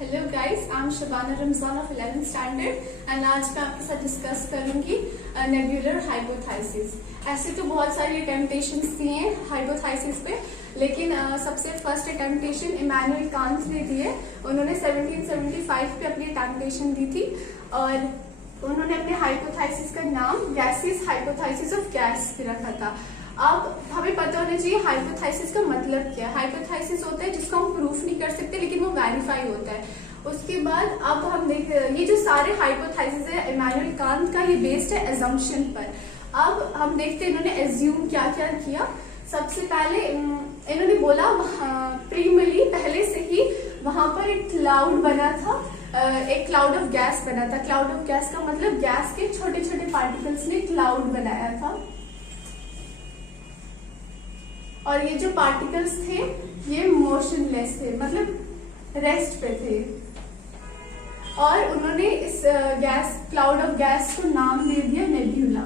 Hello guys, I am Shabana Ramzan of 11th standard and आज मैं आपके साथ डिस्कस करूंगी नेबुलर हाइपोथेसिस। ऐसे तो बहुत सारी अटेम्प्टेशंस दिए हैं हाइपोथेसिस पे, लेकिन सबसे फर्स्ट अटेम्प्टेशन इमैनुअल कांट ने दी है। उन्होंने 1775 पे अपनी अटेम्प्टेशन दी थी और उन्होंने अपने हाइपोथेसिस का नाम गैसियस हाइपोथेसिस ऑफ गैस रखा था। अब हमें पता होना चाहिए हाइपोथेसिस का मतलब क्या है। हाइपोथेसिस होता है जिसको हम प्रूफ नहीं कर सकते लेकिन वो वेरीफाई होता है। उसके बाद अब हम देख ये जो सारे हाइपोथेसिस है इमैनुअल कांट का, ये बेस्ड है अजम्पशन पर। अब हम देखते हैं इन्होंने एज्यूम क्या क्या किया। सबसे पहले इन्होंने बोला प्रीमली पहले से ही वहां पर एक क्लाउड बना था, एक क्लाउड ऑफ गैस बना था। क्लाउड ऑफ गैस का मतलब गैस के छोटे छोटे पार्टिकल्स ने क्लाउड बनाया था और ये जो पार्टिकल्स थे ये मोशनलेस थे, मतलब रेस्ट पे थे। और उन्होंने इस गैस क्लाउड ऑफ गैस को नाम दे दिया नेब्यूला।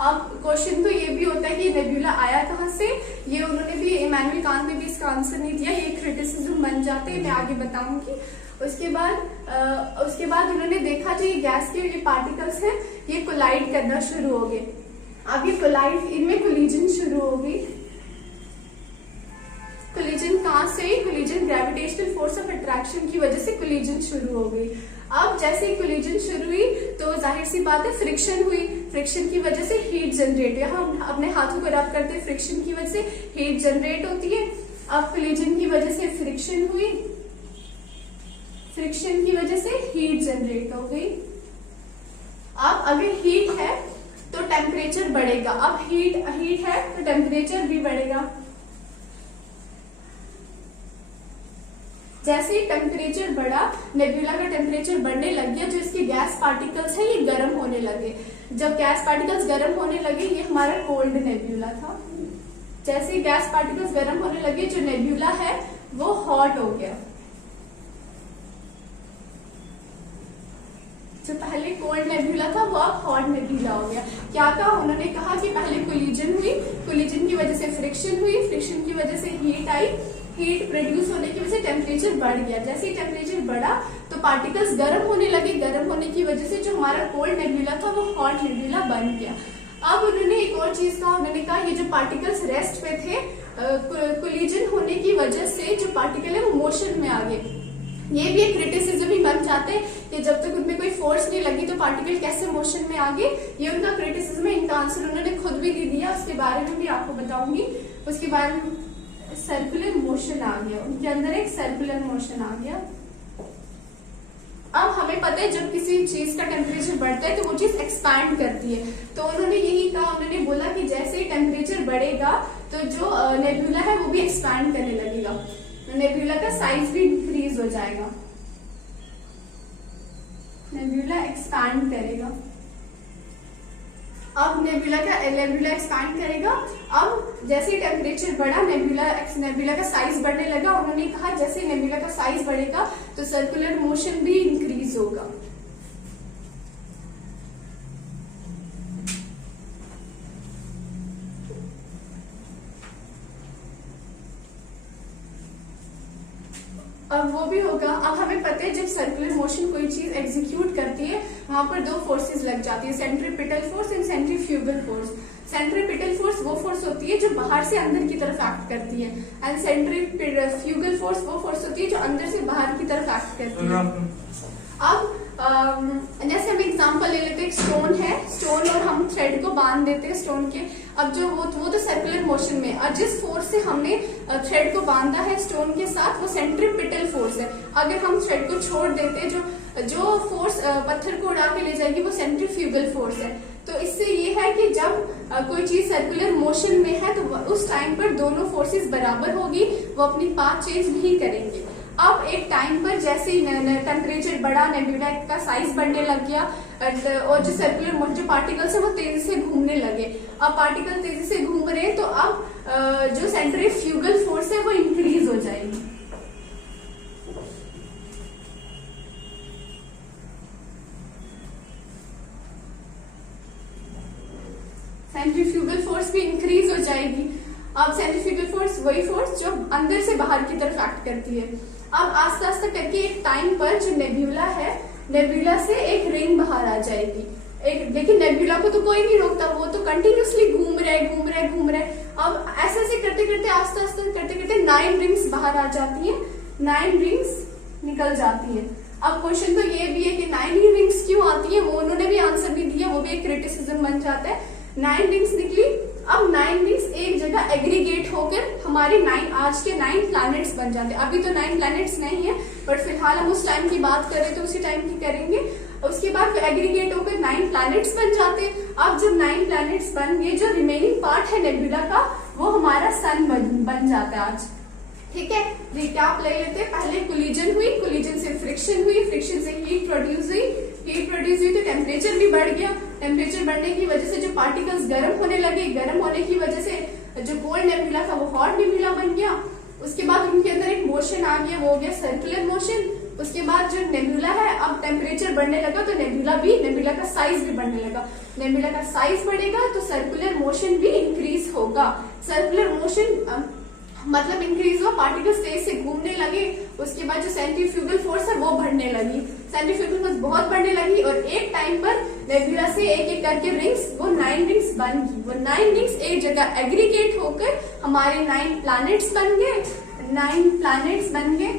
अब क्वेश्चन तो ये भी होता है कि नेब्यूला आया कहाँ से। ये उन्होंने भी इमैनुअल कांट ने भी इसका आंसर नहीं दिया, ये क्रिटिसिज्म बन जाते हैं, मैं आगे बताऊंगी। उसके बाद उन्होंने देखा जो ये गैस के ये पार्टिकल्स हैं ये कोलाइड करना शुरू हो गए। अब ये कोलाइड, इनमें कोलिजन शुरू हो गई। कोलिजन कहां से? Collision gravitational force of attraction की वजह से कोलिजन शुरू हो गई। अब जैसे ही कोलिजन शुरू हुई तो जाहिर सी बात है फ्रिक्शन हुई। फ्रिक्शन की वजह से हीट जनरेट, यहाँ हम अपने हाथों को रब करते हैं, फ्रिक्शन की वजह से हीट जनरेट होती है। अब कोलिजन की वजह से फ्रिक्शन हुई, फ्रिक्शन की वजह से हीट जनरेट हो गई। अब अगर हीट है तो टेम्परेचर बढ़ेगा। अब हीट है तो टेम्परेचर भी बढ़ेगा। जैसे ही टेम्परेचर बढ़ा, नेब्यूला का टेम्परेचर बढ़ने लग गया। जो इसके गैस पार्टिकल्स है ये गर्म होने लगे। जब गैस पार्टिकल्स गर्म होने लगे, ये हमारा कोल्ड नेब्यूला था। जैसे ही गैस पार्टिकल्स गर्म होने लगे, जो नेब्यूला है वो हॉट हो गया। जो पहले कोल्ड नेब्यूला था वो अब हॉट नेब्यूला हो गया। क्या कहा उन्होंने? कहा कि पहले कोलिजन हुई, कोलिजन की वजह से फ्रिक्शन हुई, फ्रिक्शन की वजह से हीट आई, हीट प्रोड्यूस होने की वजह से टेम्परेचर बढ़ गया। जैसे ही टेम्परेचर बढ़ा तो पार्टिकल्स गर्म होने लगे। गर्म होने की वजह से जो हमारा कोल्ड नेब्यूला था वो हॉट नेब्यूला बन गया। अब उन्होंने एक और चीज कहा, उन्होंने कहा ये जो पार्टिकल्स रेस्ट पे थे, कोलिजन होने की वजह से जो पार्टिकल है वो मोशन में आ गए। ये भी एक क्रिटिसिज्म ही बन जाते हैं कि जब तक उनमें कोई फोर्स नहीं लगी तो पार्टिकल कैसे मोशन में आ गए। ये उनका क्रिटिसिज्म है। इनका आंसर उन्होंने खुद भी दे दिया, उसके बारे में भी आपको बताऊंगी। उसके बारे में सर्कुलर मोशन आ गया, उनके अंदर एक सर्कुलर मोशन आ गया। अब हमें पता है जब किसी चीज का टेम्परेचर बढ़ता है तो वो चीज एक्सपैंड करती है। तो उन्होंने यही कहा, उन्होंने बोला कि जैसे ही टेम्परेचर बढ़ेगा तो जो नेब्यूला है वो भी एक्सपैंड करने लगेगा, नेब्यूला का साइज भी इंक्रीज हो जाएगा, नेब्यूला एक्सपैंड करेगा। अब नेब्यूला एक्सपैंड करेगा। अब जैसे ही टेम्परेचर बढ़ा, नेब्यूला का साइज बढ़ने लगा। उन्होंने कहा जैसे नेब्यूला का साइज बढ़ेगा तो सर्कुलर मोशन भी इंक्रीज होगा। अब वो भी होगा। अब हमें पता है जब सर्कुलर मोशन कोई चीज एग्जीक्यूट करती है वहां पर दो फोर्सेस लग जाती है, centripetal force and centrifugal force. Centripetal force वो फोर्स होती है जो बाहर से अंदर की तरफ एक्ट करती है एंड सेंट्रीफ्यूगल फोर्स वो फोर्स होती है जो अंदर से बाहर की तरफ एक्ट करती है। अब जैसे हम एग्जांपल ले लेते हैं, स्टोन है, स्टोन और हम थ्रेड को बांध देते हैं स्टोन के। अब जो वो तो सर्कुलर मोशन में, और जिस फोर्स से हमने थ्रेड को बांधा है स्टोन के साथ वो सेंट्रीपिटल फोर्स है। अगर हम थ्रेड को छोड़ देते हैं, जो फोर्स पत्थर को उड़ा के ले जाएगी वो सेंट्रीफ्यूगल फोर्स है। तो इससे ये है कि जब कोई चीज सर्कुलर मोशन में है तो उस टाइम पर दोनों फोर्सेस बराबर होगी, वो अपनी पाथ चेंज नहीं करेंगे। अब एक टाइम पर जैसे ही टेम्परेचर बढ़ा, नेब्यूला का साइज बढ़ने लग गया और जो सर्कुलर जो पार्टिकल्स है वो तेजी से घूमने लगे। अब पार्टिकल तेजी से घूम रहे हैं तो अब जो सेंट्रीफ्यूगल फोर्स है वो इंक्रीज हो जाएगी। सेंट्रीफ्यूगल फोर्स भी इंक्रीज हो जाएगी। अब सेंट्रीफ्यूगल फोर्स वही फोर्स जो अंदर से बाहर की तरफ एक्ट करती है। अब आस्ते आस्ते करके एक टाइम पर जो नेब्यूला है, नेब्यूला से एक रिंग बाहर आ जाएगी। लेकिन नेब्यूला को तो कोई नहीं रोकता, वो तो कंटिन्यूसली घूम रहे। अब ऐसे ऐसे करते करते आस्ते आस्ते करते करते 9 रिंग्स बाहर आ जाती है, 9 रिंग्स निकल जाती है। अब क्वेश्चन तो ये भी है कि 9 रिंग्स क्यों आती है, वो उन्होंने भी आंसर नहीं दिया, वो भी एक क्रिटिसिज्म बन जाता है। 9 रिंग्स निकली, अब 9 रिंग्स एक जगह एग्रीगेट होकर हमारे 9 आज के 9 प्लैनेट्स बन जाते हैं। अभी तो 9 प्लैनेट्स नहीं है, बट फिलहाल हम उस टाइम की बात करें तो उसी टाइम की करेंगे। उसके बाद एग्रीगेट होकर 9 प्लैनेट्स बन जाते हैं। अब जब 9 प्लैनेट्स बन गए, जो रिमेनिंग पार्ट है नेबुला का, वो हमारा सन बन जाता है आज। ठीक है, रिकैप ले लेते हैं। पहले कोलिजन हुई, कोलिजन से फ्रिक्शन हुई, फ्रिक्शन से हीट प्रोड्यूस हुई तो टेम्परेचर भी बढ़ गया। टेम्परेचर बढ़ने की वजह से जो पार्टिकल्स गर्म होने लगे, गर्म होने की वजह से जो कोल्ड नेबुला था वो हॉट नेबुला बन गया। उसके बाद उनके अंदर एक मोशन आ गया, वो हो गया सर्कुलर मोशन। उसके बाद जो नेबुला है, अब टेम्परेचर बढ़ने लगा तो नेबुला का साइज भी बढ़ने लगा। नेबुला का साइज बढ़ेगा तो सर्कुलर मोशन भी इंक्रीज होगा। सर्कुलर मोशन मतलब इंक्रीज हुआ, पार्टिकल्स तेज से घूमने लगे। उसके बाद जो सेंट्रीफ्यूगल फोर्स है वो बढ़ने लगी, सेंट्रीफ्यूगल फोर्स बहुत बढ़ने लगी और एक टाइम पर नेबुला से एक एक करके रिंग्स, वो 9 रिंग्स बन गई। वो 9 रिंग्स एक जगह एग्रीगेट होकर हमारे 9 प्लैनेट्स बन गए, 9 प्लैनेट्स बन गए।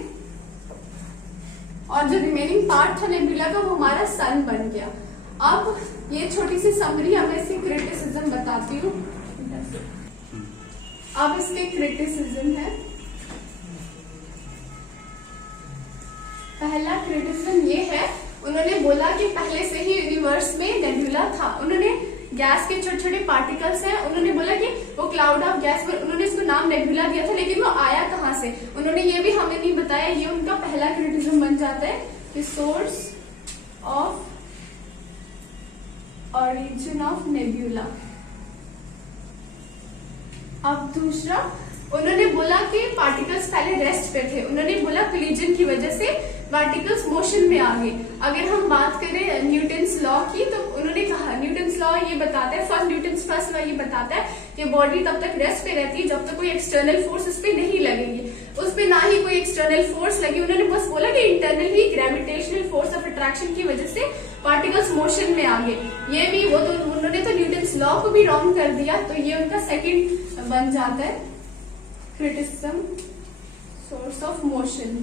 और जो रिमेनिंग पार्ट था नेबुला का, वो हमारा सन बन गया। अब ये छोटी सी समरी, अब इसकी क्रिटिसिज्म बताती हूँ। अब इसके क्रिटिसिज्म है, पहला क्रिटिसिज्म ये है, उन्होंने बोला कि पहले से ही यूनिवर्स में नेबुला था। उन्होंने गैस के छोटे छोटे पार्टिकल्स हैं, उन्होंने बोला कि वो क्लाउड ऑफ गैस, पर उन्होंने इसको नाम नेबुला दिया था, लेकिन वो आया कहाँ से उन्होंने ये भी हमें नहीं बताया। ये उनका पहला क्रिटिसिज्म बन जाता है कि source of origin of nebula. अब दूसरा, उन्होंने बोला कि पार्टिकल्स पहले रेस्ट पे थे। उन्होंने बोला कोलिजन की वजह से पार्टिकल्स मोशन में आ गए। अगर हम बात करें न्यूटन्स लॉ की, तो उन्होंने कहा न्यूटन्स लॉ ये बताता है, न्यूटन्स फर्स्ट लॉ ये बताता है कि बॉडी तब तक रेस्ट पे रहती है जब तक कोई एक्सटर्नल फोर्स उस पे नहीं लगेगी। उस पे ना ही कोई एक्सटर्नल फोर्स लगी, उन्होंने बस बोला कि internal he gravitational force of attraction की वजह से पार्टिकल्स मोशन में आ गए। ये भी वो तो उन्होंने तो न्यूटन्स लॉ को भी रॉन्ग कर दिया, तो ये उनका सेकंड बन जाता है criticism, source of motion.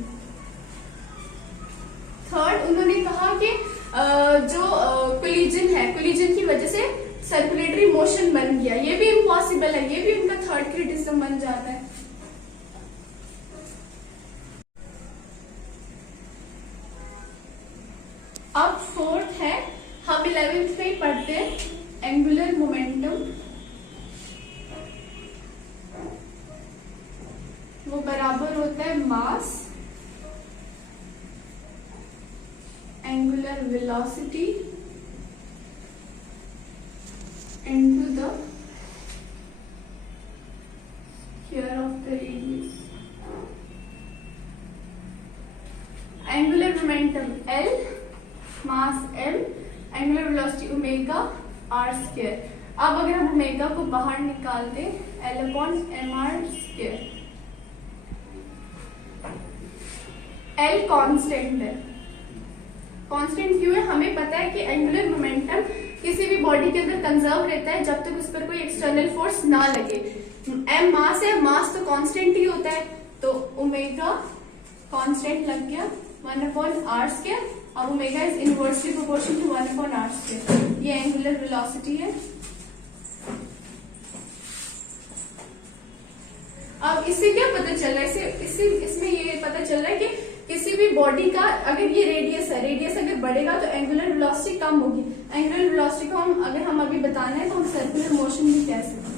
Third, उन्होंने कहा कि जो कोलिजन है, कोलिजन की वजह से सर्कुलेटरी मोशन बन गया, ये भी इम्पॉसिबल है। ये भी उनका थर्ड क्रिटिसिज्म बन जाता है। अब फोर्थ है, हम 11th में पढ़ते हैं एंगुलर मोमेंटम। वो बराबर होता है mass angular velocity into the square of the radius. Angular momentum L, mass M, angular velocity omega r square. अब अगर हम ओमेगा को बाहर निकालते, L/mr square। L कांस्टेंट है। कांस्टेंट क्यों है? हमें पता है कि एंगुलर मोमेंटम किसी भी बॉडी के अंदर कंजर्व रहता है जब तक उस पर कोई एक्सटर्नल फोर्स ना लगे। m मास है, मास तो कांस्टेंट ही होता है, तो ओमेगा कांस्टेंट लग गया 1/r स्क्वायर। अब omega is inversely proportional to 1/r square. ये एंगुलर वेलोसिटी है। अब इससे क्या पता चल रहा है? इसमें ये पता चल रहा है कि किसी भी बॉडी का अगर ये रेडियस है, रेडियस अगर बढ़ेगा तो एंगुलर वेलोसिटी कम होगी। एंगुलर वेलोसिटी को अगर हम अभी बताना है तो हम सर्कुलर मोशन भी कह सकते हैं।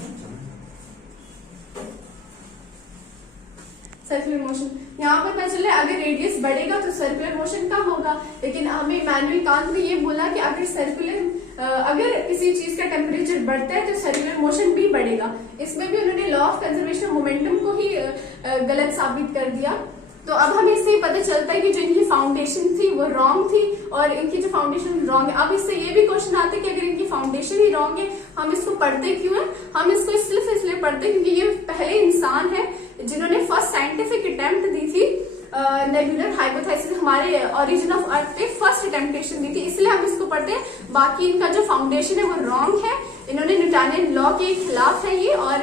सर्कुलर मोशन यहाँ पर पता चल रहा है अगर रेडियस बढ़ेगा तो सर्कुलर मोशन कम होगा, लेकिन हमें इमैनुअल कांट ने ये बोला कि अगर किसी चीज का टेम्परेचर बढ़ता है तो सर्कुलर मोशन भी बढ़ेगा। इसमें भी उन्होंने law of conservation of momentum को ही गलत साबित कर दिया। तो अब हमें इससे पता चलता है कि जो इनकी फाउंडेशन थी वो रॉन्ग थी और इनकी जो फाउंडेशन रॉन्ग है। अब इससे ये भी क्वेश्चन आता है कि अगर इनकी फाउंडेशन ही रॉन्ग है, हम इसको पढ़ते क्यों है? हम इसको सिर्फ इसलिए पढ़ते हैं क्योंकि ये पहले इंसान है, जिन्होंने फर्स्ट साइंटिफिक अटेम्प्ट दी थी नेबुलर हाइपोथेसिस, हमारे ओरिजिन ऑफ अर्थ पे फर्स्ट अटेम्प्टेशन दी थी, इसलिए हम इसको पढ़ते हैं। बाकी इनका जो फाउंडेशन है वो रॉन्ग है, इन्होंने न्यूटनियन लॉ के खिलाफ है ये, और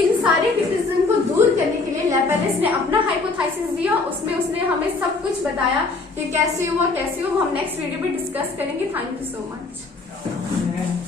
इन सारे क्रिटिसिज्म को दूर करने के लिए लैपेलिस ने अपना हाइपोथेसिस दिया, उसमें उसने हमें सब कुछ बताया कि कैसे हुआ, वो हम नेक्स्ट वीडियो में डिस्कस करेंगे। Thank you so much.